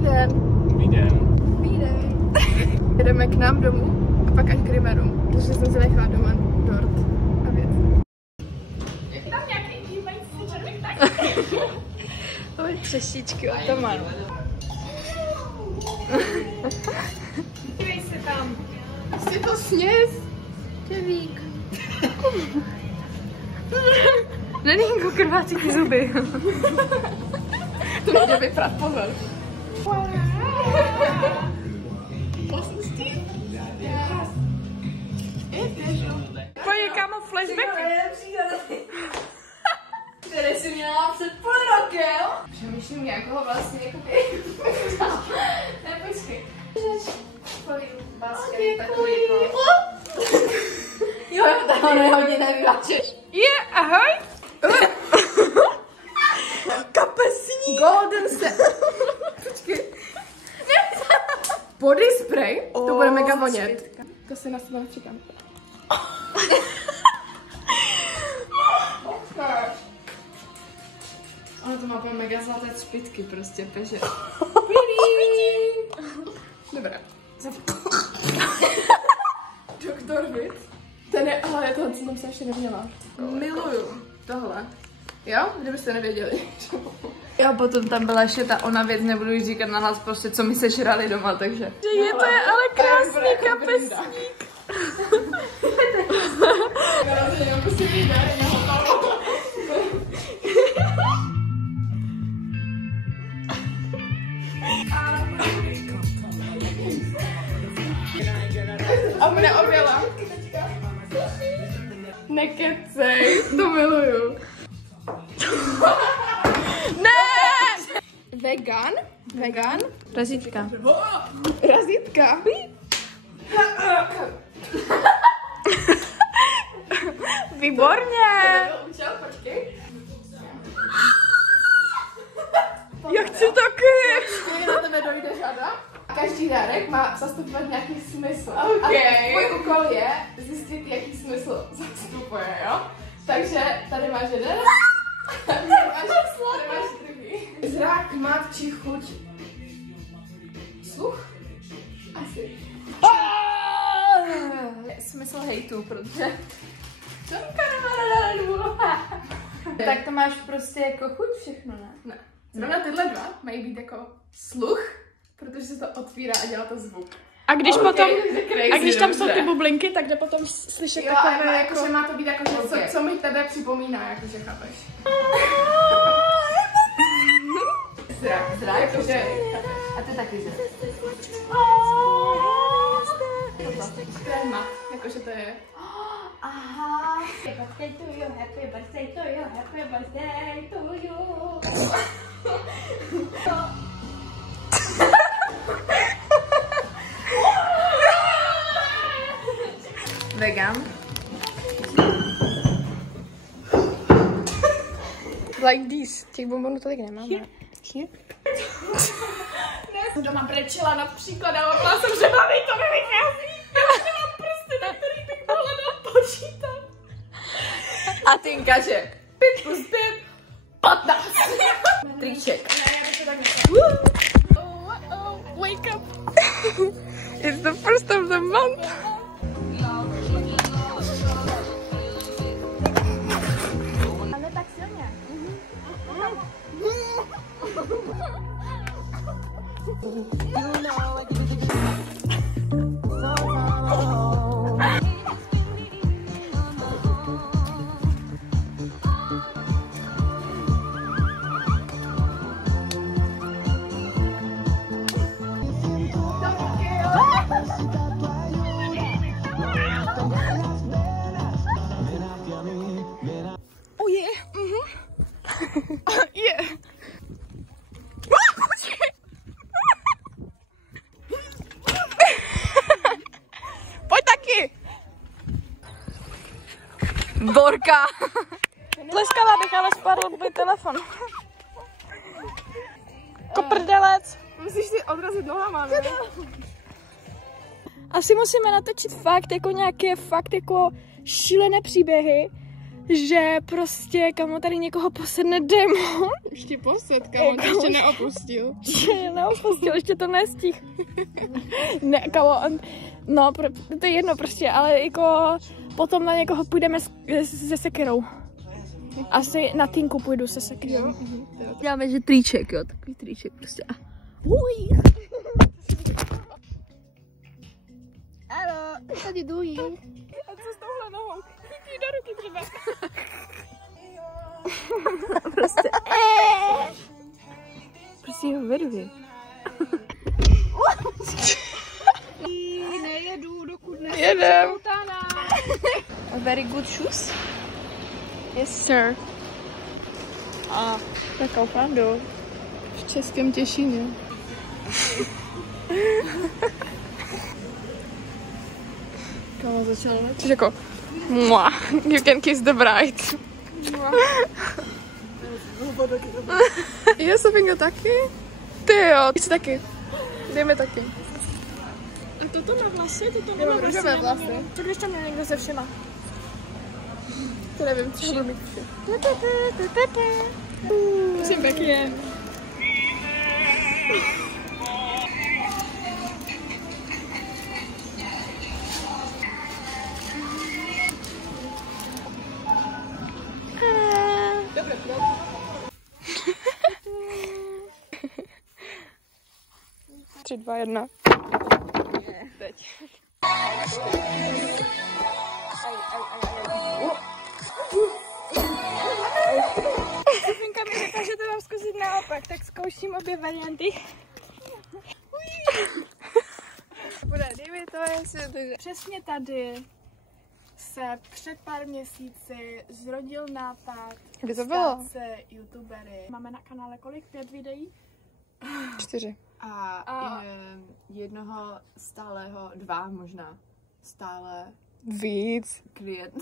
den. Dobrý den. Dobrý den. Jedeme k nám domů a pak až k Riveru, protože jsem se nechala doma dort a věc. Je tam nějaký žívající červík taky? Oj, třeštičky od Tomanu. Dívej se tam. Asi to sněz. Červík. Nenýnko, krvácí ty zuby. To nejde vyprat, pozor. Pojď, kámo, flashback. Které jsi měla před půl rokem. Přemýšlím nějakého vlastně jakoby... Ne, počkej. Děkuji. Jo, to nehodně nevyvačeš. Je, ahoj. Kapesní. Golden set. Počkej. Body spray. To bude mega vonět. To si na sebe čekám. Ono to má úplně mega zlaté cpitky, prostě peže. Dobré. Doktor Witt. Ten je, ale je tohle, co jsem se ještě neměla. Miluju tohle. Jo? Kdybyste nevěděli. Jo, potom tam byla ještě ta ona věc, nebudu jí říkat nahlas prostě, co my sežrali doma, takže. Je to je ale krásný kapesník. A mne objela. Nekecej, to miluju. Ne! Vegan? Vegan? Razítka. Razítka. Výborně. Učil, počkej. Já chci taky. Na tebe dojde řada. Každý dárek má zastupovat nějaký smysl. Okay. A tvůj úkol je zjistit, jaký smysl zastupuje, jo? Takže tady máš jeden. Tady máš druhý. Zrak, mat či chuť. Sluch? Asi. Smysl hejtu, protože... Tak to máš prostě jako chuť všechno, ne? Ne. Zrovna tyhle dva mají být jako sluch, protože se to otvírá a dělá to zvuk. A když Okay, potom, crazy, a když tam dobře. jsou ty bublinky, tak jde potom slyšet Jo, takové ale jako... jakože má to být jako, že Okay. co mi tebe připomíná, jakože chápeš. Zrak, jakože... A ty taky, že? To je mat, jakože to je... Aha. Happy birthday to you, happy birthday to you, happy birthday to you. Vegan. Like this. Těch bombonů tolik nemáme. Here? Jsem doma brečela nad příkladem a byla jsem, že hlavně to nevychází. Já nemám prsty, na který bych mohla dát počítat. A Tinka, že 5 plus 5, 15. Triček. Wake up. It's the first of the month. Ale tak silně. Oh yeah. Yeah. Pojď taky. Borka. Tleskala bych, ale spadl by telefon. Koprdelec. Musíš si odrazit nohama, ne? Asi musíme natočit fakt jako nějaké fakt jako šílené příběhy že prostě kamo tady někoho posedne démon. Ještě posed, kamo, tě ještě neopustil. Neopustil, ještě to nestih. Ne, kamo, no, to je jedno prostě, ale jako potom na někoho půjdeme se sekirou. Asi na týnku půjdu se sekirou. Děláme, že triček, jo, takový triček prostě. Uj. Ano, tady dují. A co s touhle nohou? Chytí do ruky třeba. Prostě. Prostě ho vedu. Nejedu, dokud Jedem. Very good shoes. Yes, sir. A tak opravdu v Českém Těšíně. Kamo začalo letět? Což jako, you can kiss the bride. Je Sofinka taky? Ty jo, ty jsi taky. Jdeme taky. A toto na vlasy, toto Já mám růžové vlasy. To když tam měl někdo se všema. To nevím, co budu mít vše. Prosím pěkně. Dobré, 3, 2, 1. Teď. Sofinka mi řekla, že to mám zkusit naopak, tak zkouším obě varianty. dejme to, jestli to jde. Přesně tady se před pár měsíci zrodil nápad Kdy to bylo? stát se youtubery. Máme na kanále kolik? 5 videí? 4. A jednoho stálého, 2 možná, stále Víc. klient.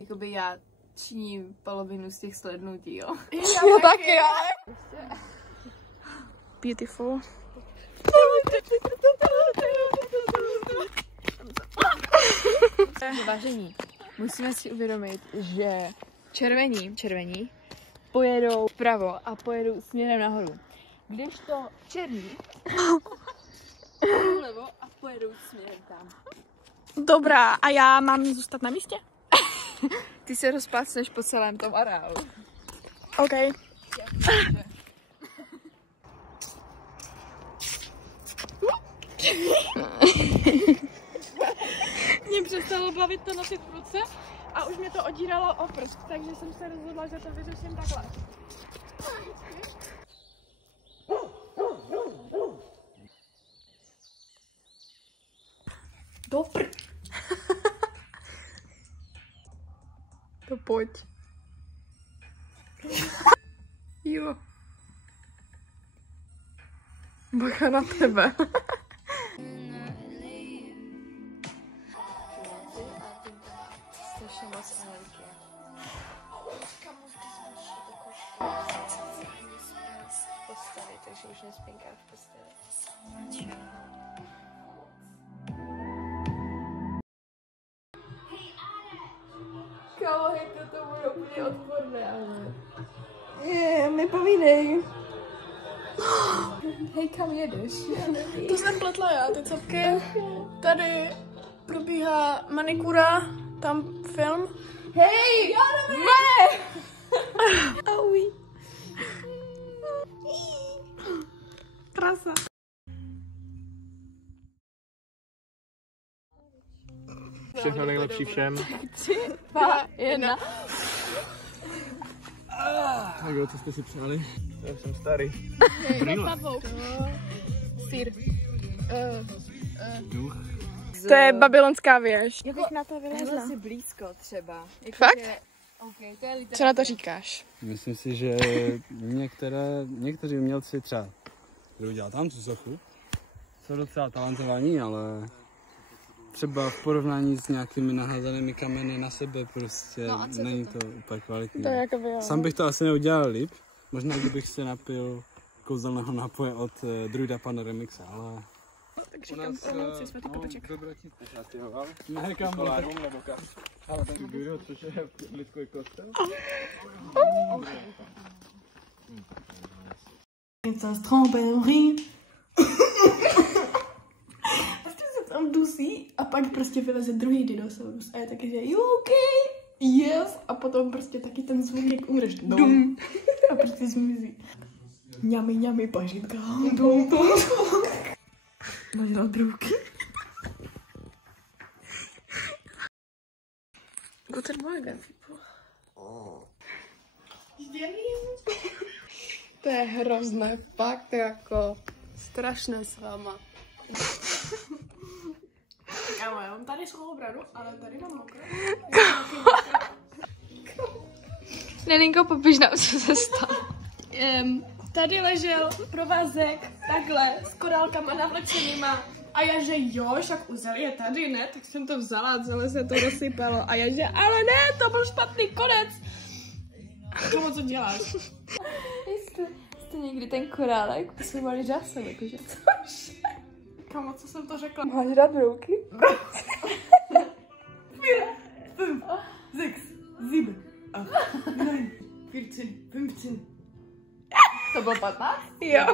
Jakoby já činím polovinu z těch slednutí, jo. Já taky, ale. Beautiful. Vážení, musíme si uvědomit, že červení pojedou vpravo a pojedou směrem nahoru. Když to černí vlevo a pojedou směrem tam. Dobrá, a já mám zůstat na místě? Ty se rozplácneš po celém tom areálu. OK. Mě přestalo bavit to nosit v ruce a už mě to odíralo o prst, takže jsem se rozhodla, že to vyřeším takhle. Dobr. To pojď. Jo. Bacha na tebe. Strašně moc energie. Posteli, takže už nespinká v posteli. Kámo, hej, to bude úplně odporné, ale. Nepovídej. Hej, kam jedeš? To jsem pletla já, ty capky. Tady probíhá manikura, tam film. Hej! Ne! Auj. Krasa. Všechno nejlepší všem. 3, 2, 1. Tak jo, co jste si přáli? Já jsem starý. Brýle. Sýr. Duch. To je babylonská věž. Jako, Bych na to vylezla. si blízko třeba. Jako, Fakt? Že, okay, to je Co na to říkáš? Myslím si, že někteří umělci třeba, kdo udělal tam tu sochu, jsou docela talentovaní, ale třeba v porovnání s nějakými naházanými kameny na sebe prostě není to úplně kvalitní. To je jako by jo. Sám bych to asi neudělal líp, možná kdybych se napil kouzelného nápoje od Druida Pana Remixa, ale tak říkám Olomouci, svatý Kopeček. Ne, kam nebo kam? Ale ten Guru, což je lidský kostel. Ça se trompe en rire. A se tam dusí a pak prostě vyleze druhý dinosaurus a je taky, že you okay? Yes. A potom prostě taky ten zvuk, jak umřeš. Dum. A prostě zmizí. Ňami, pažitka. Dum. Máš rád ruky? Guten Morgen. To je hrozné, fakt jako strašné s váma. Kámo, já mám tady svou bradu, ale tady mám mokré. Nelinko, popiš nám, co se stalo. Tady ležel provázek takhle s korálkama navlečenýma a já, že jo, však uzel je tady, ne? Tak jsem to vzala a celé se to rozsypalo a já, že ale ne, to byl špatný konec. Kámo, co děláš? Jste někdy ten korálek posouvali řásem, jakože což? Kámo, co jsem to řekla? Máš rád brouky? 4, 5, 6, 7, 8, 9, 14, 15. To bylo 15? Jo.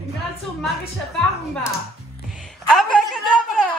Dazu magische Barumba. Abracadabra!